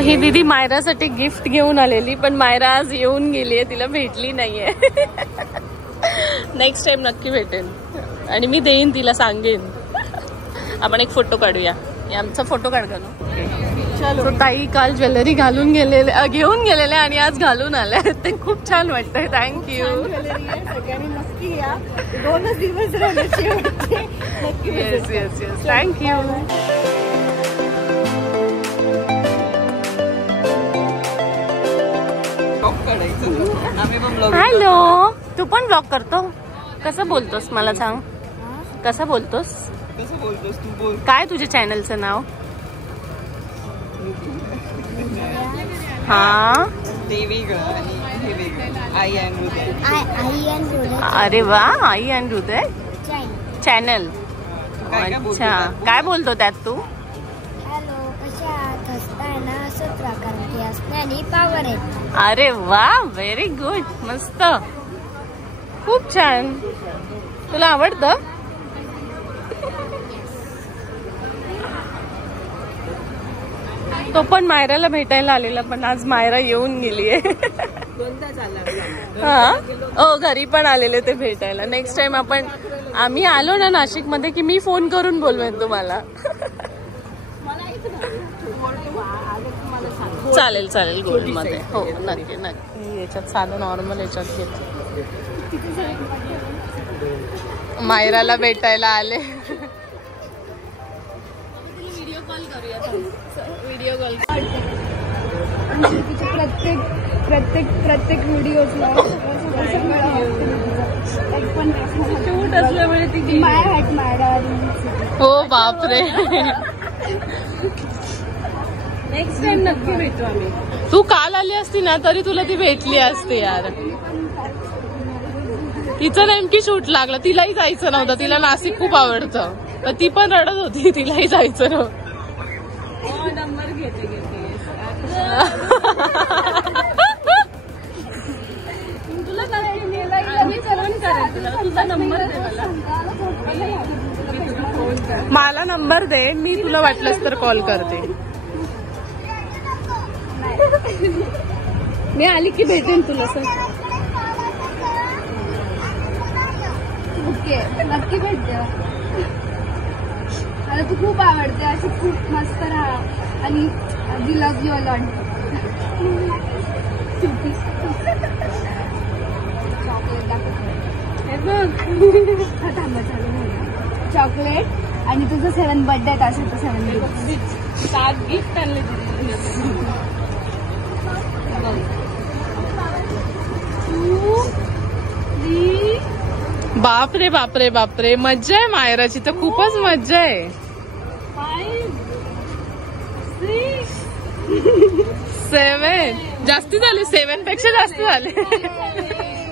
ही दीदी मायरासाठी गिफ्ट घेऊन आलेली, पण मायरा आज येऊन गेलीये, तिला भेटली नाहीये. नेक्स्ट टाइम नक्की भेटेल आणि मी देईन तिला, सांगेन. आपण एक फोटो काढूया. आमचा फोटो काढ गं. तो ताई काल ज्वेलरी घालून गेलेले, घेऊन गेलेले आणि आज घालून आल्या. ते खूप छान वाटतंय. थँक्यू. सगळ्यांनी नक्की या. 2 दिवस राहण्याची. Yes yes yes. Thank you. Hello, तू पण ब्लॉग करतो? कसं बोलतोस मला सांग. कसं बोलतोस? तू बोल. काय तुझ्या चॅनलचं नाव? हा, ते वेगळं आणि हे वेगळं. आई अँड हृदय. अरे वा, आई अँड हृदय चॅनल. अच्छा, काय बोलतो त्यात तू? हॅलो, कशा आहात? हसताय ना, असंच राहा, कारण की हसण्याने पावर आहे. अरे वा, व्हेरी गुड. मस्त, खूप छान. तुला आवडतं? तो पण मायराला भेटायला आलेला, पण आज मायरा येऊन गेलीये. हा, ओ घरी पण आलेले ते भेटायला. नेक्स्ट टाइम आम्ही आलो ना नाशिक मध्ये की मी फोन करून बोलवेन तुम्हाला. चालेल चालेल, गोल्ड मध्ये. हो नक्की नक्की. याच्यात साधं नॉर्मल याच्यात घेतो. मायराला भेटायला आले. व्हिडिओ कॉल करूया. Video call. प्रत्येक व्हिडिओजला क्यूट असल्यामुळे ती मायरा. हो बापरे. नेक्स्ट टाइम नक्की भेटू आम्ही. तू काल आली असती ना तरी तुला ती भेटली असते यार. तिचं नेमकी शूट लागलं. तिलाही जायचं नव्हतं. तिला नाशिक खूप आवडतं, तर ती पण रडत होती. तिलाही जायचं नव्हतं. नंबर घेते तुला नंबर दे मला नंबर दे. मी तुला वाटलंच तर कॉल करते. मी आली की भेटेन तुला. सर ओके, नक्की भेटते. मला तू खूप आवडते. अशी खूप मस्त राहा आणि we love you a lot. Chocolate आणि तुझं 7 बर्थडे असेल तर 7 गिफ्ट आणले. बापरे बापरे बापरे, मज्जा आहे मायराची तर. खूपच मज्जा आहे. 7 जास्ती झाले. 7 पेक्षा जास्त झाले.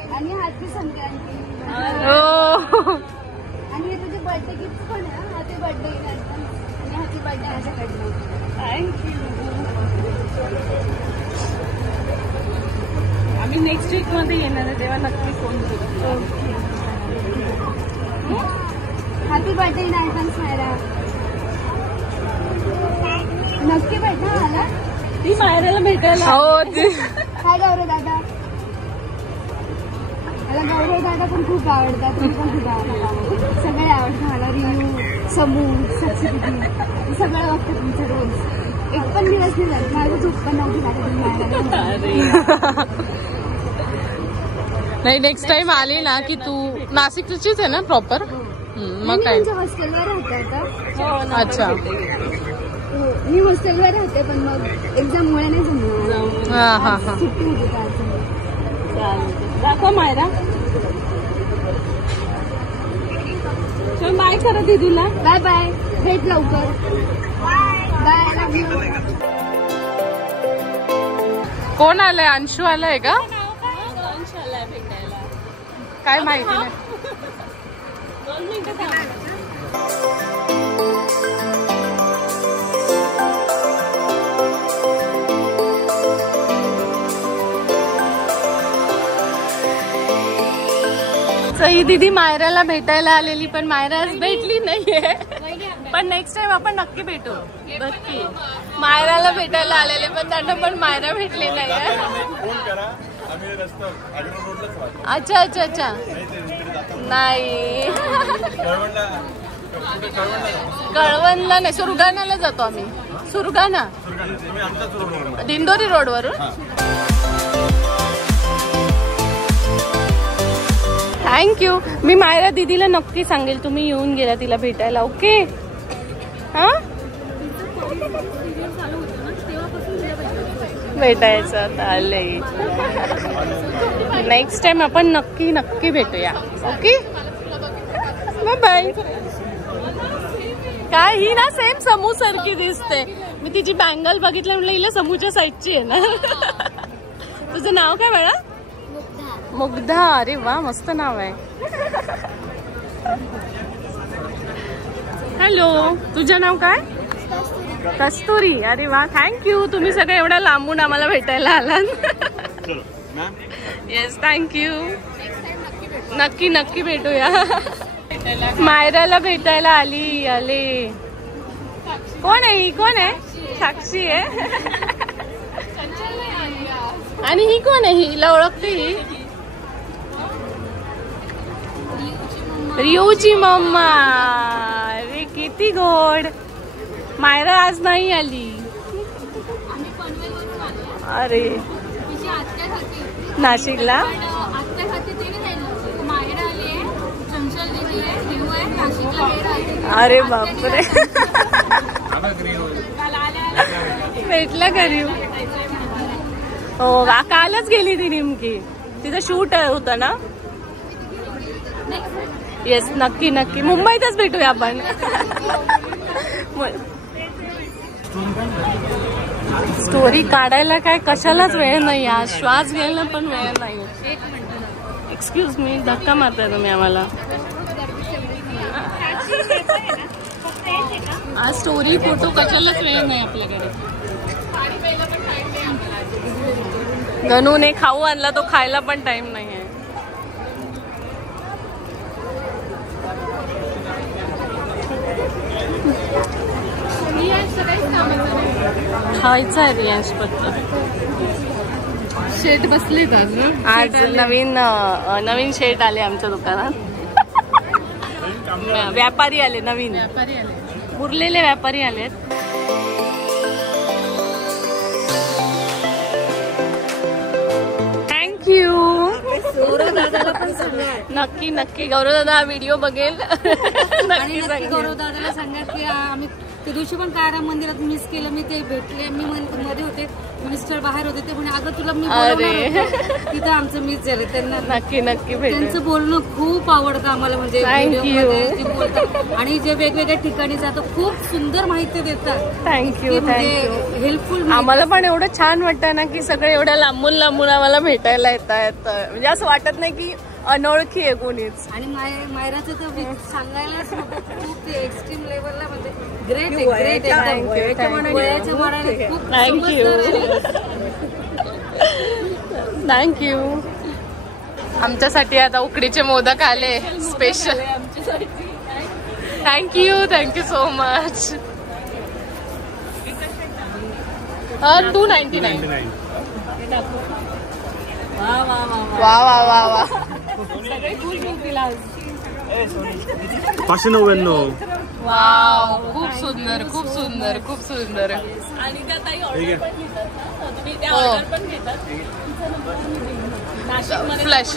आणि हॅपी संक्रांती. हो, आणि हे तुझे बर्थडे गिफ्ट पण आहे. हॅपी बर्थडे आणि हॅपी बर्थडे माझ्याकडनं. थँक्यू. आम्ही नेक्स्ट वीक मध्ये येणार आहे, तेव्हा नक्की फोन करू. Happy birthday in advance Myra. नक्की भेटा मला. ती मायराला भेटायला. हो, काय गौरव दादा. मला गौरव दादा पण खूप आवडतात. मी पण खूप आवडतात. सगळे आवडतात मला. रियू, समू, सचिन सगळं बघतात तुमचं रोज. एक पण दिवस नाही झालं माझं झोप पण नव्हती. नाही, नेक्स्ट टाइम आली ना की तू नाशिकचीच आहे ना प्रॉपर? मग काय. हॉस्टेलवर राहते. अच्छा, मी हॉस्टेलवर राहते, पण मग एक्झाम मुळे नाही जमलं. सुट्टी होती त्याचं. दाखव मायरा. चल बाय करा दीदीला. बाय बाय, भेट लवकर. Bye, love you. कोण आलंय? अंशू आलाय का? अंशू आलाय भेटायला. काय माहिती नाही. 2 मिनिटं थांब. ही दीदी मायराला भेटायला आलेली, पण मायरा आज भेटली नाहीये. पण नेक्स्ट टाइम आपण नक्की भेटू. नक्की. मायराला भेटायला आलेले पण त्यांना पण मायरा भेटली नाही. अच्छा अच्छा अच्छा. नाही कळवणला नाही, सुरगाणाला जातो आम्ही. सुरगाणा दिंडोरी रोड वरून. थँक्यू. मी मायरा दीदीला नक्की सांगेल तुम्ही येऊन गेला तिला भेटायला. ओके. हा भेटायचं चालेल. नेक्स्ट टाइम आपण नक्की नक्की भेटूया. Okay bye bye. काय ही ना सेम समू सारखी दिसते. मी तिची बँगल बघितलं म्हटलं हिला समूच्या साईडची आहे ना. तुझं नाव काय बाळा? मुग्धा. अरे वा मस्त नाव आहे. हॅलो तुझं नाव काय? कस्तुरी. अरे वा थँक्यू. तुम्ही सगळे एवढ्या लांबून आम्हाला भेटायला आलात. Yes thank you. नक्की नक्की भेटूया. मायराला भेटायला आले. कोण आहे ही? कोण आहे? साक्षी आहे. आणि ही कोण आहे? हिला ओळखते ही? रियूची मम्मा. अरे किती गोड. मायरा आज नाही आली. अरे नाशिकला. अरे बापरे. भेटला का रियू? हो कालच गेली ती नेमकी. तिचं शूट होता ना. येस नक्की नक्की. मुंबईतच भेटूया आपण. स्टोरी काढायला काय कशालाच वेळ नाही. आज श्वास घ्यायला पण वेळ नाही. Excuse me. धक्का मारताय तुम्ही आम्हाला. आज स्टोरी फोटो कशालाच वेळ नाही आपल्याकडे. गणूने खाऊ आणला तो खायला पण टाइम नाही आहे. खायचा आहे रियांश पत्ता. शेट बसलेत आज नवीन शेट आले आमच्या दुकानात. व्यापारी आले. नवीन व्यापारी आले. उरलेले व्यापारी आलेत. थँक्यू. गौरव दादाला पण सांगा. नक्की नक्की. गौरव दादा हा व्हिडिओ बघेल. नक्की गौरव दादाला सांगा की आम्ही त्या दिवशी पण कायराम मंदिरात मिस केलं. मी ते भेटले. मी मध्ये होते, मिनिस्टर बाहेर होते. ते म्हणे अगं तुला मी तिथं आमचं मिस झालं. त्यांना नक्की नक्की भेट. त्यांचं बोलणं खूप आवडतं आम्हाला. म्हणजे आणि जे वेगवेगळ्या ठिकाणी जातो खूप सुंदर माहिती देतात. Thank you thank you. हेल्पफुल. आम्हाला पण एवढं छान वाटतं ना की सगळे एवढ्या लांबून लांबून आम्हाला भेटायला येत आहेत. म्हणजे असं वाटत नाही की अनोळखी आहे कोणीच. आणि मायराचं तर सांगायलाच खूप एक्स्ट्रीम लेवलला म्हणजे ग्रेट आहे. ग्रेट आहे. थँक्यू. आमच्यासाठी आता उकडीचे मोदक आले स्पेशल. Thank you so much. 299. वा वा वा वा. 599. वाव खूप सुंदर खूप सुंदर खूप सुंदर. फ्लॅश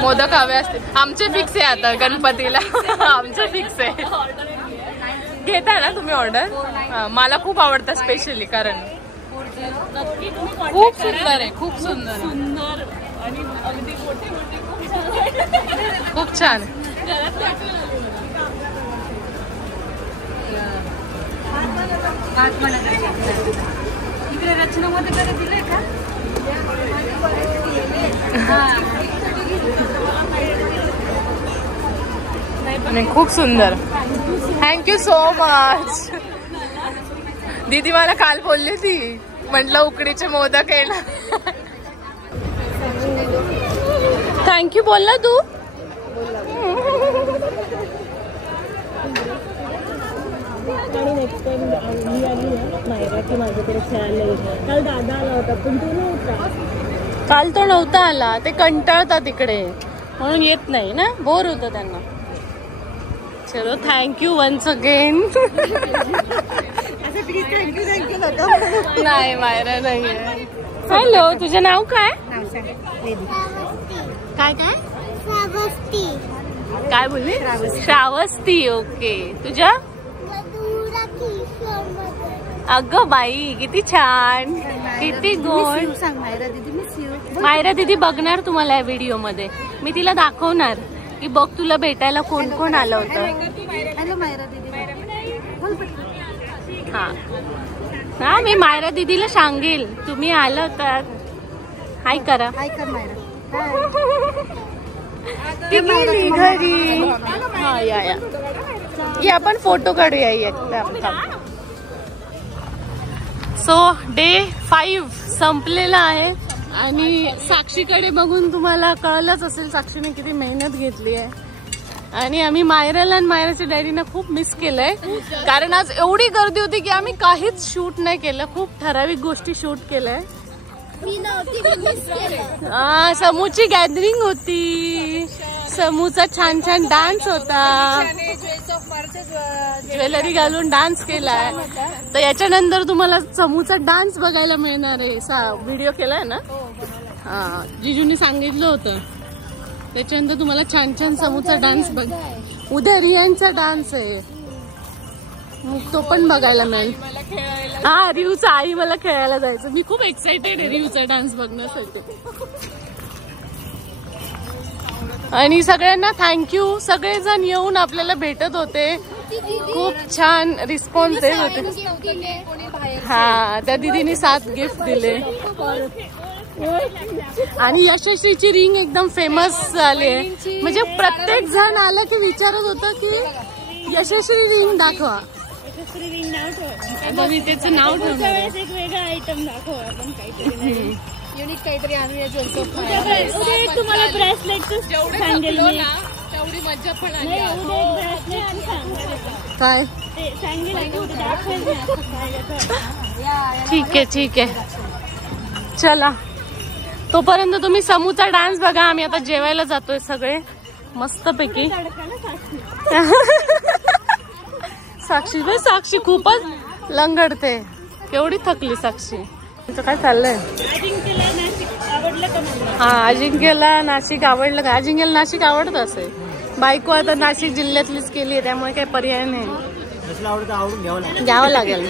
मोदक हवे असते. आमचे फिक्स आहे आता गणपतीला. आमचं फिक्स आहे. घेता ना तुम्ही ऑर्डर? मला खूप आवडतं स्पेशली कारण खूप सुंदर आहे. खूप सुंदर आणि अगदी खूप छान. इकडे रचनामध्ये कधी दिले का? खूप सुंदर. Thank you so much. दीदी मला काल बोलली होती. म्हटलं उकडीचे मोदक आहे ना. थँक्यू बोलला तू. आणि नेक्स्ट टाइम मी आली ना मायरा की माझ्याकडे खेळायला येईल. काल दादा आला होता पण तू नव्हता. काल तो नव्हता आला, ते कंटाळतात तिकडे म्हणून येत नाही ना, बोर होतं त्यांना. चलो थँक्यू वन्स अगेन. नाही मायरा नाही. हॅलो, तुझं नाव काय? काय काय काय बोलली? श्रावस्ती. ओके. तुझ्या? अगं बाई किती छान, किती गोड. मायरा दीदी बघणार तुम्हाला या व्हिडिओ मध्ये. मी तिला दाखवणार की बघ तुला भेटायला कोण कोण आलं होतं. हा हा, मी मायरा दीदीला सांगेल तुम्ही आलं तर हाय करा. ती गेली घरी. हा या आपण फोटो काढूया एकदा. सो डे 5 संपलेला आहे आणि साक्षीकडे बघून तुम्हाला कळलंच असेल साक्षीने किती मेहनत घेतली आहे. आणि आम्ही मायराला आणि मायराच्या डॅडीना खूप मिस केलंय, कारण आज एवढी गर्दी होती की आम्ही काहीच शूट नाही केलं. खूप ठराविक गोष्टी शूट केलंय. समूची गॅदरिंग होती, समूचा छान छान डान्स होता, ज्वेलरी घालून डान्स केलाय. तर याच्यानंतर तुम्हाला समूचा डान्स बघायला मिळणार आहे. व्हिडिओ केलाय ना, हा जिजूने सांगितलं होतं. त्याच्यानंतर तुम्हाला छान छान समूचा डान्स बघ. उद्या रियांचा डान्स आहे, तो पण बघायला मिळेल. हा रियूचा आई मला खेळायला जायचं. मी खूप एक्साइटेड आहे रियूचा डान्स बघण्यासाठी. आणि सगळ्यांना थँक्यू. सगळेजण येऊन आपल्याला भेटत होते, खूप छान रिस्पॉन्स देत होते. हा त्या दीदीने 7 गिफ्ट दिले. आणि यशस्वीची रिंग एकदम फेमस झाली आहे. म्हणजे प्रत्येक जण आलं की विचारत होतं की यशस्वी रिंग दाखवा. मी त्याचं नाव ठेवणार. एक वेगळा आयटम दाखव आपण, काहीतरी युनिक काहीतरी आणूया. तुम्हाला ब्रेसलेट सांगेल मी, तेवढी मज्जा पण आली. काय ठीक आहे ठीक आहे चला. तोपर्यंत तुम्ही समूचा डान्स बघा. आम्ही आता जेवायला जातोय सगळे मस्तपैकी. साक्षी खूपच लंगडते. केवढी थकली साक्षी. तुमचं काय चाललंय? हा अजिंक्यला नाशिक आवडलं का? अजिंक्यला नाशिक आवडतं असेल. बायको आता नाशिक जिल्ह्यातलीच केली आहे, त्यामुळे काही पर्याय नाही, घ्यावं लागेल.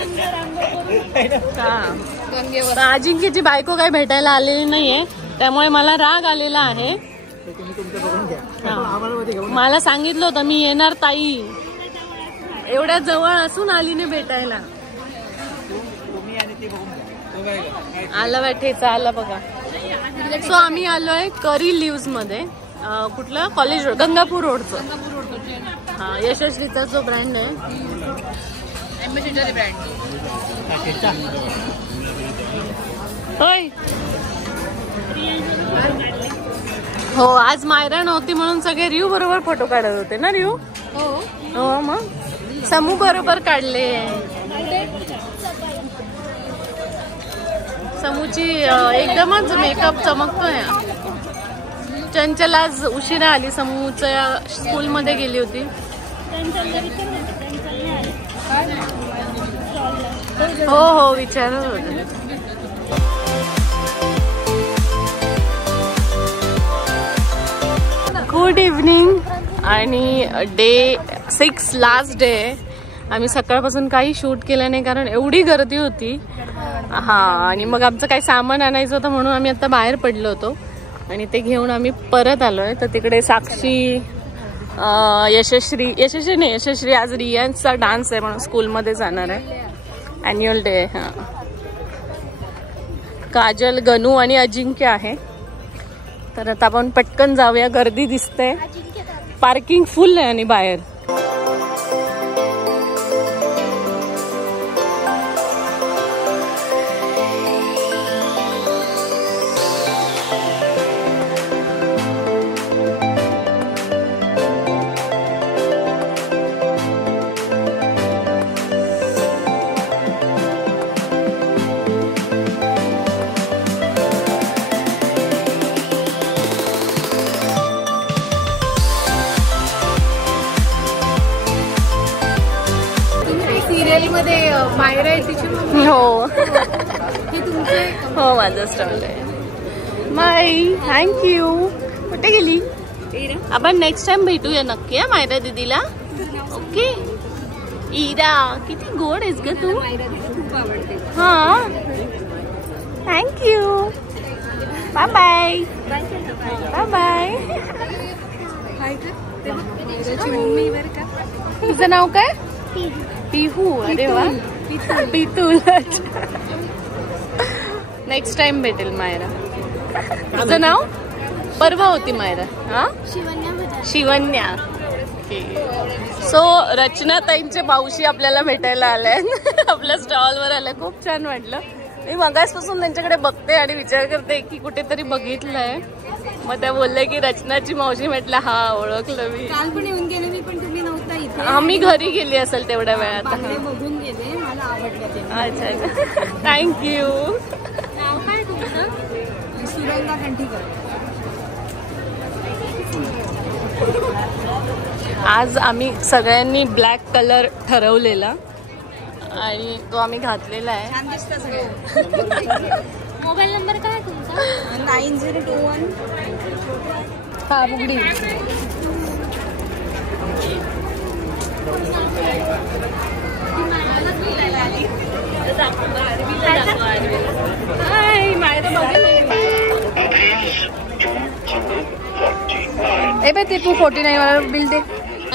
हा अजिंक्यची बायको काही भेटायला आलेली नाहीये, त्यामुळे मला राग आलेला आहे. मला सांगितलं होतं मी येणार ताई, एवढ्या जवळ असून आली नाही भेटायला. आला वाटेचा आला बघा. सो आम्ही आलोय करी लिव्स मध्ये. कुठलं कॉलेज रोड, गंगापूर रोडचं. हा यशस्वीचा जो ब्रँड आहे, होय. हो आज मायरा नव्हती म्हणून सगळे रियू बरोबर फोटो काढत होते ना. रियू हो मग समूह बरोबर काढले. समूची एकदमच मेकअप चमकतोय. चंचल आज उशिरा आली, समूच्या स्कूल मध्ये गेली होती. हो हो विचारत होते. Good evening. आणि डे 6 लास्ट डे आहे. आम्ही सकाळपासून काही शूट केलं नाही कारण एवढी गर्दी होती. हा आणि मग आमचं काही सामान आणायचं होतं म्हणून आम्ही आता बाहेर पडलो होतो आणि ते घेऊन आम्ही परत आलोय. तर तिकडे साक्षी, यशस्वी आज रियांचा डान्स आहे म्हणून स्कूलमध्ये जाणार आहे. ॲन्युअल डे आहे. हा काजल, गनू आणि अजिंक्य आहे. तर आता आपण पटकन जाऊया, गर्दी दिसते, पार्किंग फुल आहे आणि बाहेर. मायरा आहे तिची हो हे तुमचे हो माझं स्टॉल आहे. माई थँक्यू. कुठे गेली? आपण नेक्स्ट टाइम भेटूया नक्की हा मायरा दीदीला. ओके. इरा किती गोड आहेस ग तू. मायरा तिला खूप आवडते. हा thank you. Bye bye bye bye. मायराची मम्मी बरं का. तुझं नाव काय? पिहू. अरे वा पितूल. नेक्स्ट टाइम भेटेल मायरा. तुझं नाव? परवा होती मायरा. हा शिवन्या. सो रचना ताईंचे मावशी आपल्याला भेटायला आल्या आपल्या स्टॉलवर आल्या. खूप छान वाटलं. मी मगासपासून त्यांच्याकडे बघते आणि विचार करते की कुठेतरी बघितलंय. मग त्या बोलल्या की रचनाची मावशी. म्हटलं हा ओळखलं मी. काल पण येऊन गेले मी पण तुम्ही नव्हता इथे. आम्ही घरी गेली असेल तेवढ्या वेळात. बांगडे बघून गेले मला आवडलं ते. अच्छा थँक्यू. नाव काय तुमचं? सुरंगा कंठीकर. आज आम्ही सगळ्यांनी ब्लॅक कलर ठरवलेला आणि तो आम्ही घातलेला आहे. छान दिसतं सगळं. मोबाईल नंबर काय तुमचा? 9021. हा बुगडी. ए बाई ते 249 वाला बिल दे.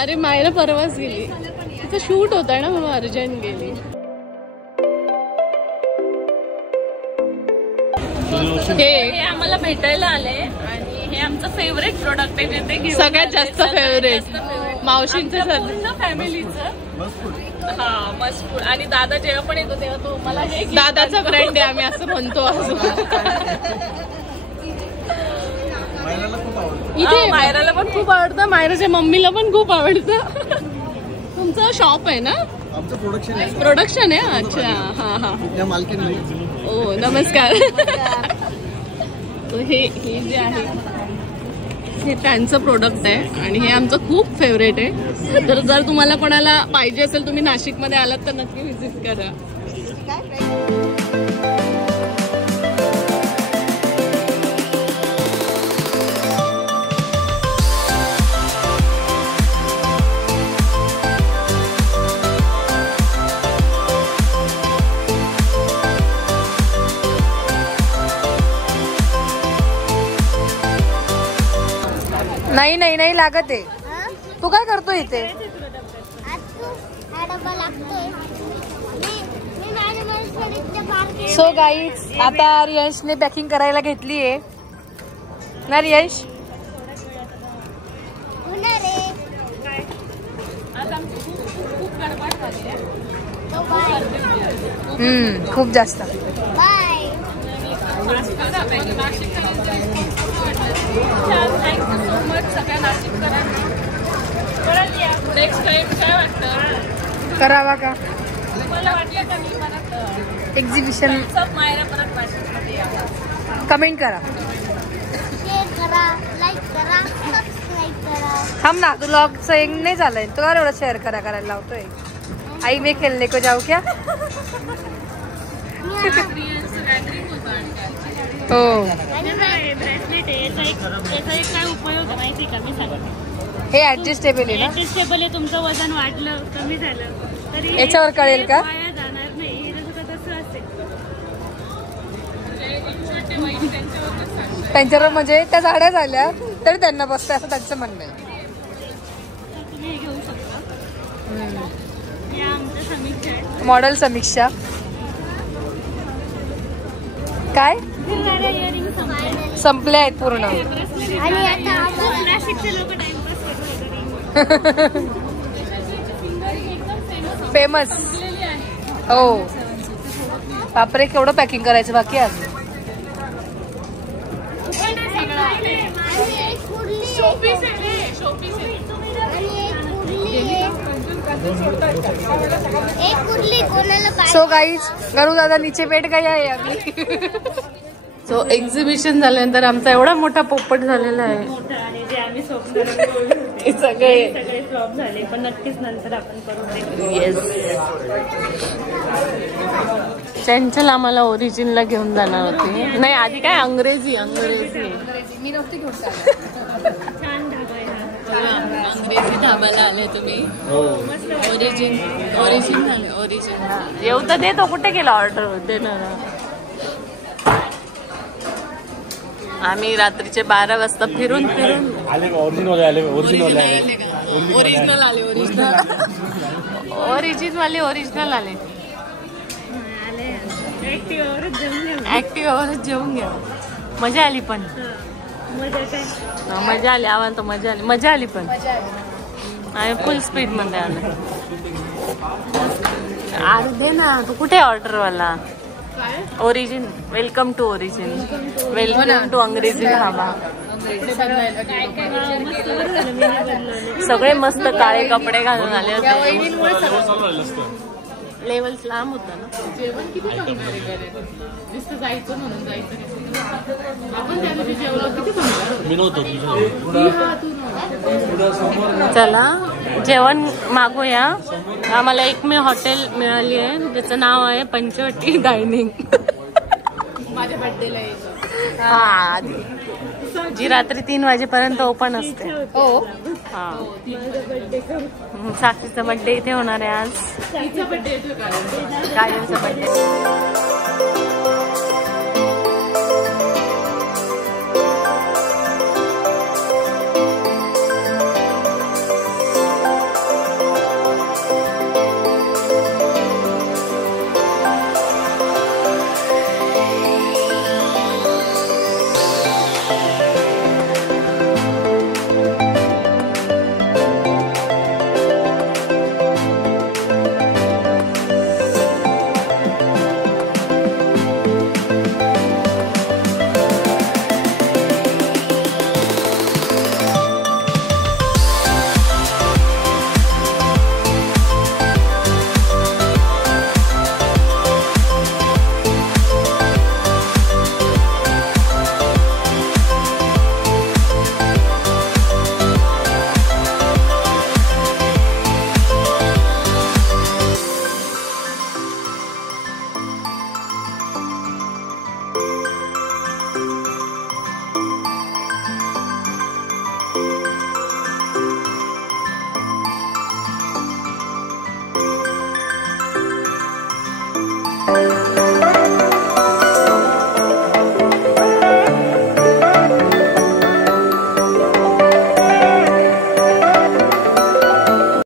अरे मायरा परवाच गेली. तिथं शूट होता ना म्हणून अर्जंट गेली. हे आम्हाला भेटायला आले आणि हे आमचं फेवरेट प्रोडक्ट आहे. ते सगळ्यात जास्त फेवरेट मावशींचं फॅमिलीचं. हा मस्त. आणि दादा जेव्हा पण येतो तेव्हा तो मला हे दादाचा फ्रेंड आहे आम्ही असं म्हणतो. इथे मायराला पण खूप आवडतं. मायराच्या मम्मीला पण खूप आवडतं. तुमचं शॉप आहे ना? आमचं प्रोडक्शन आहे. अच्छा हा हा. ओ नमस्कार. हे जे आहे हे त्यांचं प्रोडक्ट आहे आणि हे आमचं खूप फेवरेट आहे. तर जर तुम्हाला कोणाला पाहिजे असेल तुम्ही नाशिकमध्ये आलात तर नक्की व्हिजिट करा. नाही नाही नाही लागत आहे. तू काय करतो इथे? सो गाईज आता रियांशने पॅकिंग करायला घेतली आहे ना रियांश? खूप जास्त. नेक्स्ट टाइम काय वाटतं करावा का? मला वाटलं का मी परत एक्झिबिशन मायरा परत वाटत. कमेंट करा, शेअर करा, लाईक करा, सबस्क्राईब करा. हम ना ब्लॉगचं एक नाही झालंय तो एवढं शेअर करायला लावतोय. आई मी खेळले को जाऊ क्या? हो ब्रेसलेट आहे. याचा एक काय उपयोग माहिती का? मी सांगते. हे ऍडजस्टेबल आहे ना? ऍडजस्टेबल आहे. तुमचं वजन वाढलं कमी झालं तरी याच्यावर कळेल का? वाया जाणार नाही. हे तसं असेल. त्यांच्यावर म्हणजे त्या झाड्या झाल्या तर त्यांना बसतं असं त्यांचं म्हणणं आहे. तुम्ही हे घेऊ शकता. हे आमचं समीक्षा आहे. मॉडेल समीक्षा. काय संपले आहेत पूर्ण. आणि आता नाशिकचे लोक टाइमपास करतात. फेमस. हो बापरे केवढं पॅकिंग करायचं बाकी आहे. एक कुर्ली कोणाला सो गाइस गरू दादा नीचे बैठ गया है अभी. सो एक्झिबिशन झाल्यानंतर आमचा एवढा मोठा पोपट झालेला आहे. मोठं आहे जे आम्ही स्वप्न हे सगळे सगळे फ्लॉप झाले पण नक्कीच नंतर आपण करू. येस. चंचल आम्हाला ओरिजिनला घेऊन जाणार होती. नाही आधी काय अंग्रेजी मी नव्हती घेऊन छान ढाबा आहे हा. अंग्रेजी ढाब्याला आले तुम्ही. ओरिजिन येऊ तर दे. तो कुठे गेला ऑर्डर देणार. आम्ही रात्रीचे 12 वाजता फिरून ओरिजिनल आले. ऍक्टिव्हवरच जेवून घ्या. मजा आली पण. मजा आली. आम्हाला तर मजा आली पण आम्ही फुल स्पीड मध्ये आलो. अरे दे ना. तू कुठे ऑर्डर वाला. Origin. Welcome to Origin. Welcome to Angrezi Dhaba. सगळे मस्त काळे कपडे घालून आले होते. लेवल्स लांब होता ना. जेवण किती नुसतं जायचं म्हणून जायचं. चला जेवण मागूया. आम्हाला एकमेव हॉटेल मिळाली आहे त्याचं नाव आहे पंचवटी डायनिंग. माझ्या बर्थडेला हा जी रात्री 3 वाजेपर्यंत ओपन असते. हो. हा साक्षीचा बर्थडे इथे होणार आहे आज. कायमचा बर्थडे.